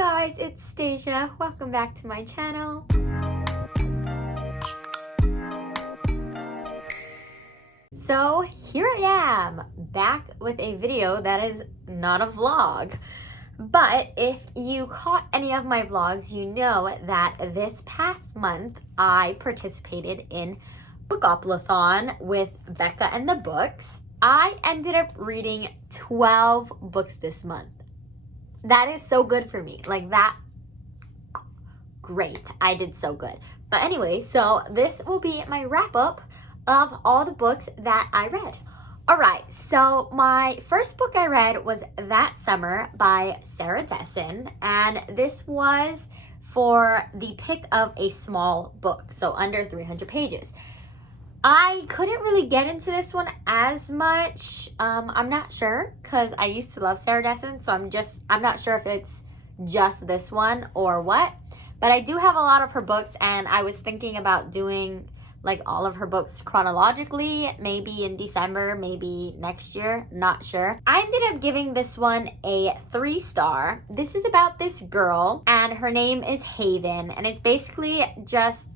guys, it's Stasia. Welcome back to my channel. So here I am, back with a video that is not a vlog. But if you caught any of my vlogs, you know that this past month I participated in Bookoplathon with Becca and the Books. I ended up reading 12 books this month. That is so good for me. Like that, great. I did so good. But anyway, so this will be my wrap up of all the books that I read. All right, so my first book I read was That Summer by Sarah Dessen, and this was for the pick of a small book, so under 300 pages. I couldn't really get into this one as much. I'm not sure because I used to love Sarah Dessen, so I'm not sure if it's just this one or what. But I do have a lot of her books, and I was thinking about doing like all of her books chronologically, maybe in December, maybe next year, not sure. I ended up giving this one a 3-star. This is about this girl, and her name is Haven, and it's basically just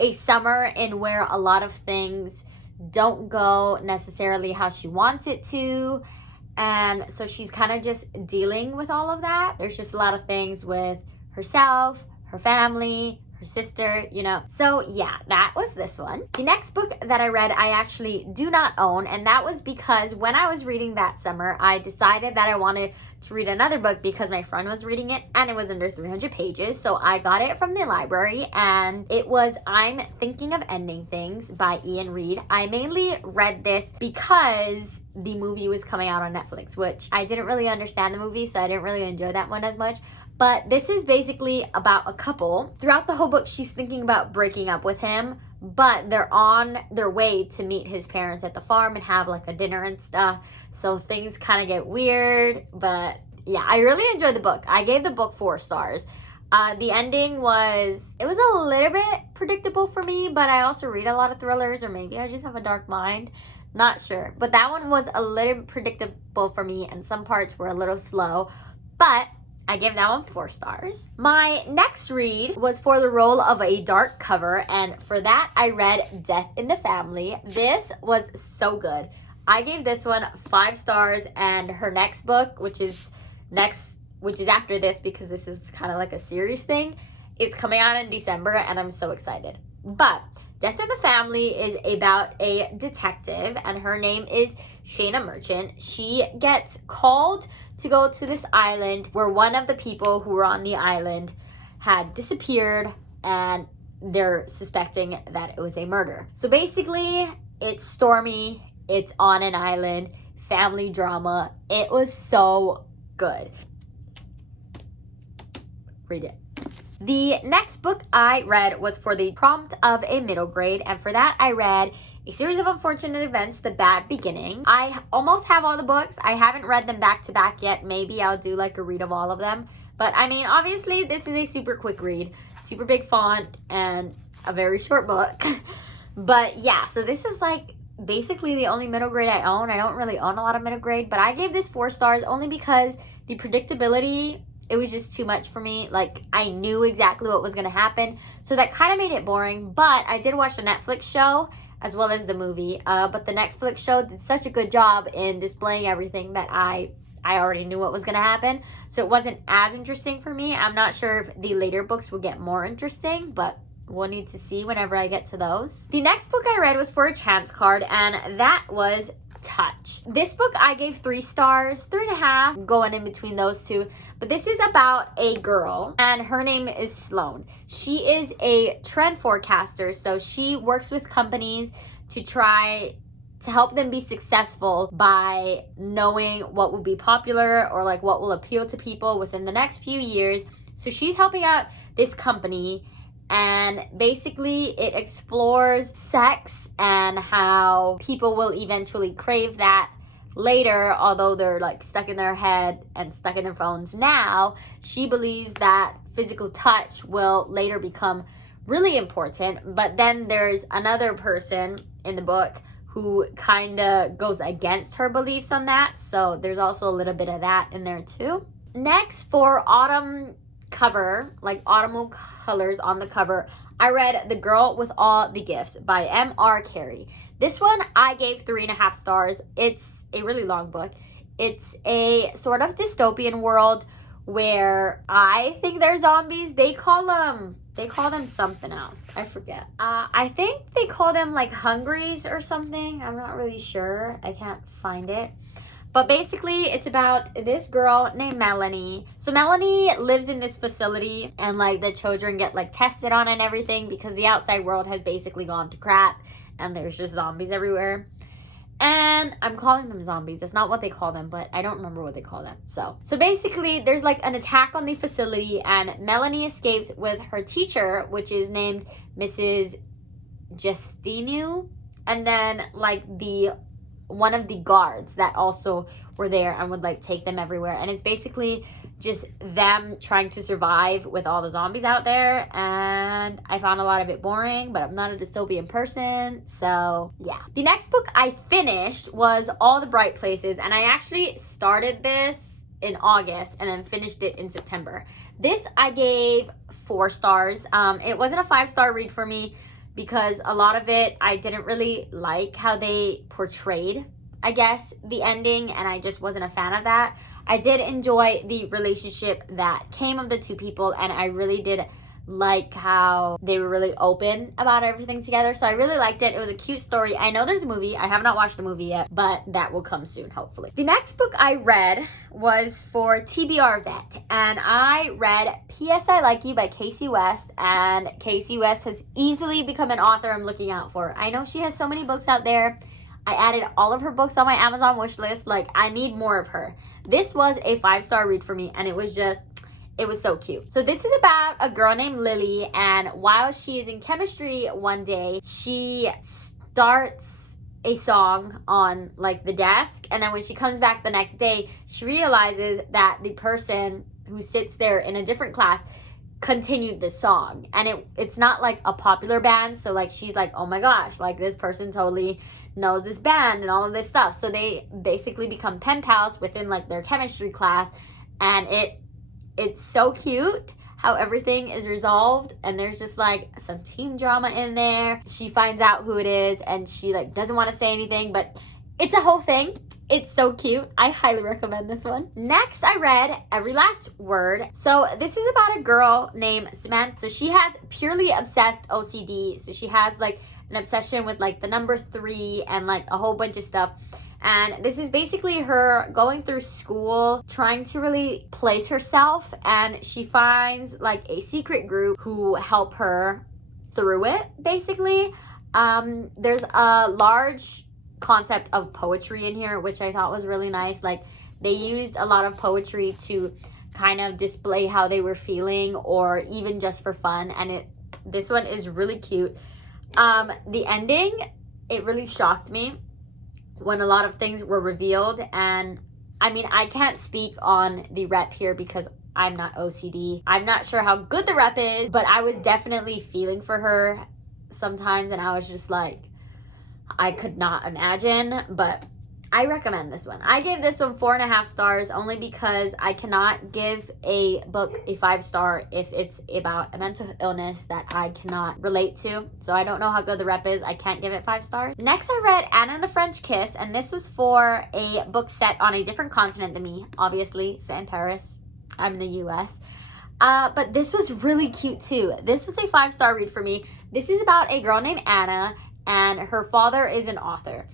a summer in where a lot of things don't go necessarily how she wants it to. And so she's kind of just dealing with all of that. There's just a lot of things with herself, her family, her sister, you know. So yeah, that was this one. The next book that I read, I actually do not own, and that was because when I was reading That Summer, I decided that I wanted to read another book because my friend was reading it and it was under 300 pages. So I got it from the library, and it was I'm Thinking of Ending Things by Ian Reid. I mainly read this because the movie was coming out on Netflix, which I didn't really understand the movie, so I didn't really enjoy that one as much. But this is basically about a couple. Throughout the whole book, she's thinking about breaking up with him, but they're on their way to meet his parents at the farm and have like a dinner and stuff. So things kind of get weird, but yeah, I really enjoyed the book. I gave the book 4 stars. The ending was a little bit predictable for me, but I also read a lot of thrillers, or maybe I just have a dark mind. Not sure. But that one was a little predictable for me, and some parts were a little slow, but I gave that one 4 stars. My next read was for the role of a dark cover, and for that I read Death in the Family. This was so good. I gave this one 5 stars, and her next book, which is after this because this is kind of like a series thing, it's coming out in December, and I'm so excited. But Death in the Family is about a detective, and her name is Shayna Merchant. She gets called to go to this island where one of the people who were on the island had disappeared, and they're suspecting that it was a murder. So basically, it's stormy, it's on an island, family drama. It was so good. Read it. The next book I read was for the prompt of a middle grade, and for that I read A Series of Unfortunate Events, The Bad Beginning. I almost have all the books. I haven't read them back to back yet. Maybe I'll do like a read of all of them. But I mean, obviously this is a super quick read, super big font, and a very short book. But yeah, so this is like basically the only middle grade I own. I don't really own a lot of middle grade, but I gave this 4 stars only because the predictability, it was just too much for me. Like, I knew exactly what was going to happen. So that kind of made it boring. But I did watch the Netflix show as well as the movie. But the Netflix show did such a good job in displaying everything that I already knew what was going to happen. So it wasn't as interesting for me. I'm not sure if the later books will get more interesting, but we'll need to see whenever I get to those. The next book I read was for a chance card, and that was Touch. This book I gave 3 stars, 3.5, going in between those two. But this is about a girl, and her name is Sloan. She is a trend forecaster, so she works with companies to try to help them be successful by knowing what will be popular or like what will appeal to people within the next few years. So she's helping out this company, and basically it explores sex and how people will eventually crave that later, although they're like stuck in their head and stuck in their phones now. She believes that physical touch will later become really important. But then there's another person in the book who kind of goes against her beliefs on that. So there's also a little bit of that in there too. Next, for autumn cover, like autumnal colors on the cover, I read The Girl with All the Gifts by M.R. Carey. This one I gave 3.5 stars. It's a really long book. It's a sort of dystopian world where I think they're zombies. They call them something else. I forget. I think they call them like hungries or something. I'm not really sure. I can't find it. But basically, it's about this girl named Melanie. So Melanie lives in this facility, and like the children get like tested on and everything because the outside world has basically gone to crap and there's just zombies everywhere. And I'm calling them zombies. That's not what they call them, but I don't remember what they call them. So basically, there's like an attack on the facility, and Melanie escapes with her teacher, which is named Mrs. Justinu, and then like one of the guards that also were there and would like take them everywhere. And it's basically just them trying to survive with all the zombies out there. And I found a lot of it boring, but I'm not a dystopian person, so yeah. The next book I finished was All the Bright Places, and I actually started this in August and then finished it in September. This I gave 4 stars. It wasn't a 5-star read for me because a lot of it I didn't really like how they portrayed, I guess, the ending, and I just wasn't a fan of that. I did enjoy the relationship that came of the 2 people, and I really did like how they were really open about everything together. So I really liked it. It was a cute story. I know there's a movie. I have not watched the movie yet, but that will come soon, hopefully. The next book I read was for TBR Vet, and I read P.S. I Like You by Casey West, and Casey West has easily become an author I'm looking out for. I know she has so many books out there. I added all of her books on my Amazon wish list. Like, I need more of her. This was a 5-star read for me, and it was so cute. So this is about a girl named Lily, and while she is in chemistry one day, she starts a song on like the desk, and then when she comes back the next day, she realizes that the person who sits there in a different class continued the song, and it's not like a popular band, so like she's like, oh my gosh, like this person totally knows this band and all of this stuff. So they basically become pen pals within like their chemistry class, and it's so cute how everything is resolved, and there's just like some teen drama in there. She finds out who it is, and she like doesn't want to say anything, but it's a whole thing. It's so cute. I highly recommend this one. Next, I read Every Last Word. So this is about a girl named Samantha. So she has purely obsessed OCD. So she has like an obsession with like the number 3 and like a whole bunch of stuff. And this is basically her going through school, trying to really place herself, and she finds like a secret group who help her through it, basically. There's a large concept of poetry in here, which I thought was really nice. Like, they used a lot of poetry to kind of display how they were feeling, or even just for fun, and this one is really cute. The ending, it really shocked me when a lot of things were revealed, and I mean, I can't speak on the rep here because I'm not OCD. I'm not sure how good the rep is, but I was definitely feeling for her sometimes, and I was just like, I could not imagine, but I recommend this one. I gave this one 4.5 stars only because I cannot give a book a 5-star if it's about a mental illness that I cannot relate to. So I don't know how good the rep is. I can't give it 5 stars. Next, I read Anna and the French Kiss, and this was for a book set on a different continent than me, obviously, set in Paris. I'm in the US. But this was really cute too. This was a 5-star read for me. This is about a girl named Anna, and her father is an author.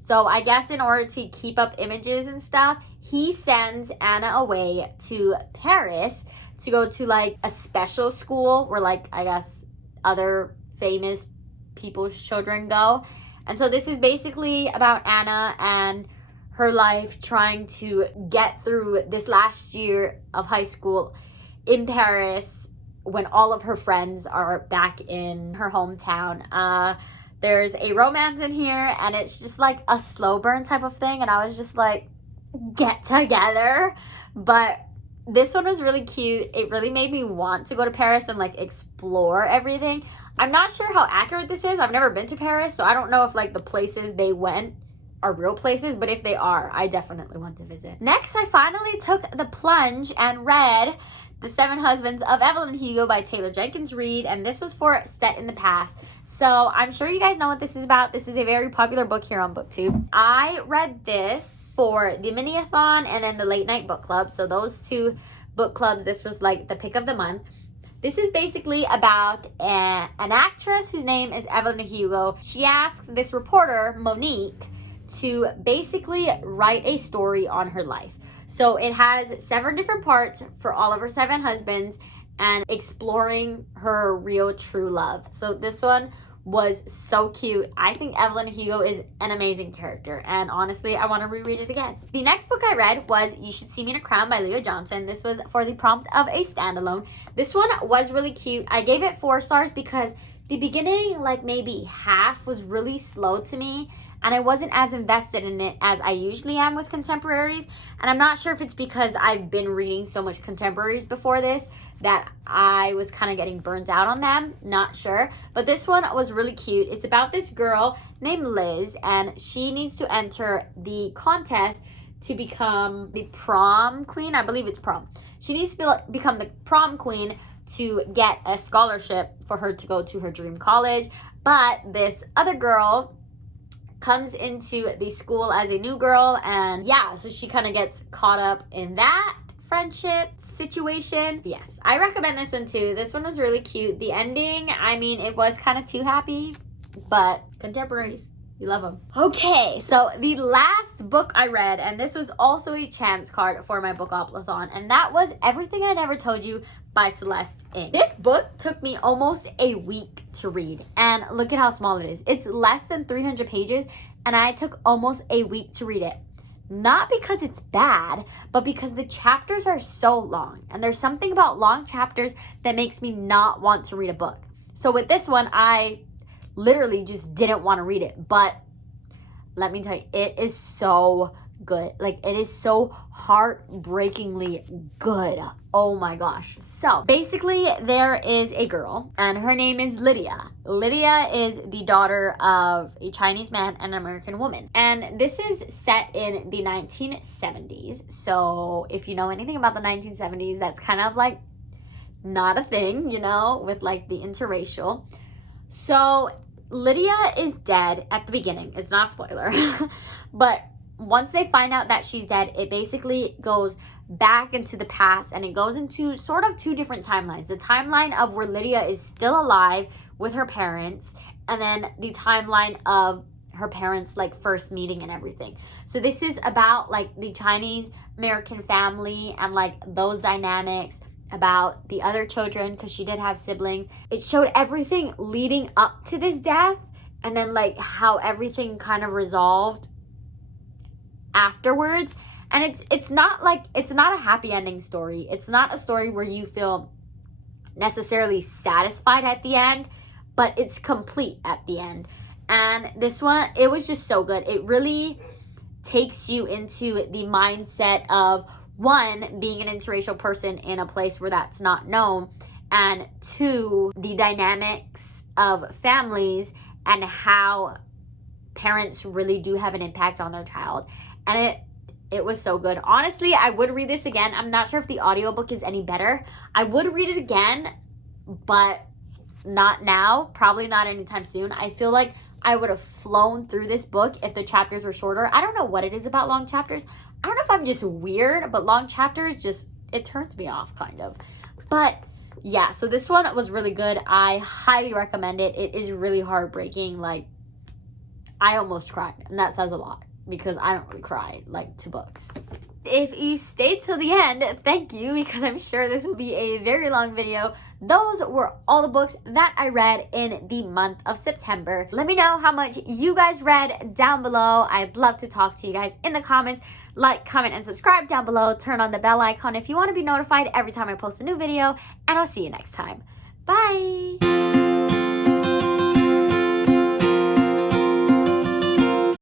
So I guess in order to keep up images and stuff, he sends Anna away to Paris to go to like a special school where like, I guess, other famous people's children go. And so this is basically about Anna and her life trying to get through this last year of high school in Paris when all of her friends are back in her hometown. There's a romance in here, and it's just like a slow burn type of thing, and I was just like, get together. But this one was really cute. It really made me want to go to Paris and like explore everything. I'm not sure how accurate this is. I've never been to Paris, so I don't know if like the places they went are real places, but if they are, I definitely want to visit. Next, I finally took the plunge and read The Seven Husbands of Evelyn Hugo by Taylor Jenkins Reid, and this was for Set in the Past. So I'm sure you guys know what this is about. This is a very popular book here on BookTube. I read this for the mini-a-thon and then the late night book club. So those two book clubs, this was like the pick of the month. This is basically about an actress whose name is Evelyn Hugo. She asks this reporter, Monique, to basically write a story on her life. So it has 7 different parts for all of her 7 husbands and exploring her real true love. So this one was so cute. I think Evelyn Hugo is an amazing character, and honestly, I want to reread it again. The next book I read was You Should See Me in a Crown by Leah Johnson. This was for the prompt of a standalone. This one was really cute. I gave it 4 stars because the beginning, like maybe half, was really slow to me, and I wasn't as invested in it as I usually am with contemporaries. And I'm not sure if it's because I've been reading so much contemporaries before this that I was kind of getting burnt out on them. Not sure. But this one was really cute. It's about this girl named Liz, and she needs to enter the contest to become the prom queen. I believe it's prom. She needs to become the prom queen to get a scholarship for her to go to her dream college. But this other girl comes into the school as a new girl, and yeah, so she kind of gets caught up in that friendship situation. Yes, I recommend this one too. This one was really cute. The ending, I mean, it was kind of too happy, but contemporaries, you love them. Okay, so the last book I read, and this was also a chance card for my book-oplathon, and that was Everything I Never Told You by Celeste Ng. This book took me almost a week to read, and look at how small it is. It's less than 300 pages, and I took almost a week to read it. Not because it's bad, but because the chapters are so long, and there's something about long chapters that makes me not want to read a book. So with this one, I literally just didn't want to read it, but let me tell you, it is so good. Like, it is so heartbreakingly good. Oh my gosh. So basically, there is a girl, and her name is Lydia. Lydia is the daughter of a Chinese man and an American woman, and this is set in the 1970s. So if you know anything about the 1970s, that's kind of like not a thing, you know, with like the interracial. So Lydia is dead at the beginning. It's not a spoiler. But once they find out that she's dead, it basically goes back into the past, and it goes into sort of 2 different timelines. The timeline of where Lydia is still alive with her parents, and then the timeline of her parents like first meeting and everything. So this is about like the Chinese American family and like those dynamics, about the other children, because she did have siblings. It showed everything leading up to this death, and then like how everything kind of resolved afterwards. And it's not a happy ending story. It's not a story where you feel necessarily satisfied at the end, but it's complete at the end. And this one, it was just so good. It really takes you into the mindset of, 1, being an interracial person in a place where that's not known, and 2, the dynamics of families and how parents really do have an impact on their child. And it was so good. Honestly, I would read this again. I'm not sure if the audiobook is any better. I would read it again, but not now. Probably not anytime soon. I feel like I would have flown through this book if the chapters were shorter. I don't know what it is about long chapters. I don't know if I'm just weird, but long chapters just, it turns me off kind of. But yeah, so this one was really good. I highly recommend it. It is really heartbreaking. Like, I almost cried, and that says a lot because I don't really cry like to books. If you stayed till the end, thank you, because I'm sure this will be a very long video. Those were all the books that I read in the month of September. Let me know how much you guys read down below. I'd love to talk to you guys in the comments. Like, comment, and subscribe down below. Turn on the bell icon if you want to be notified every time I post a new video, and I'll see you next time. Bye!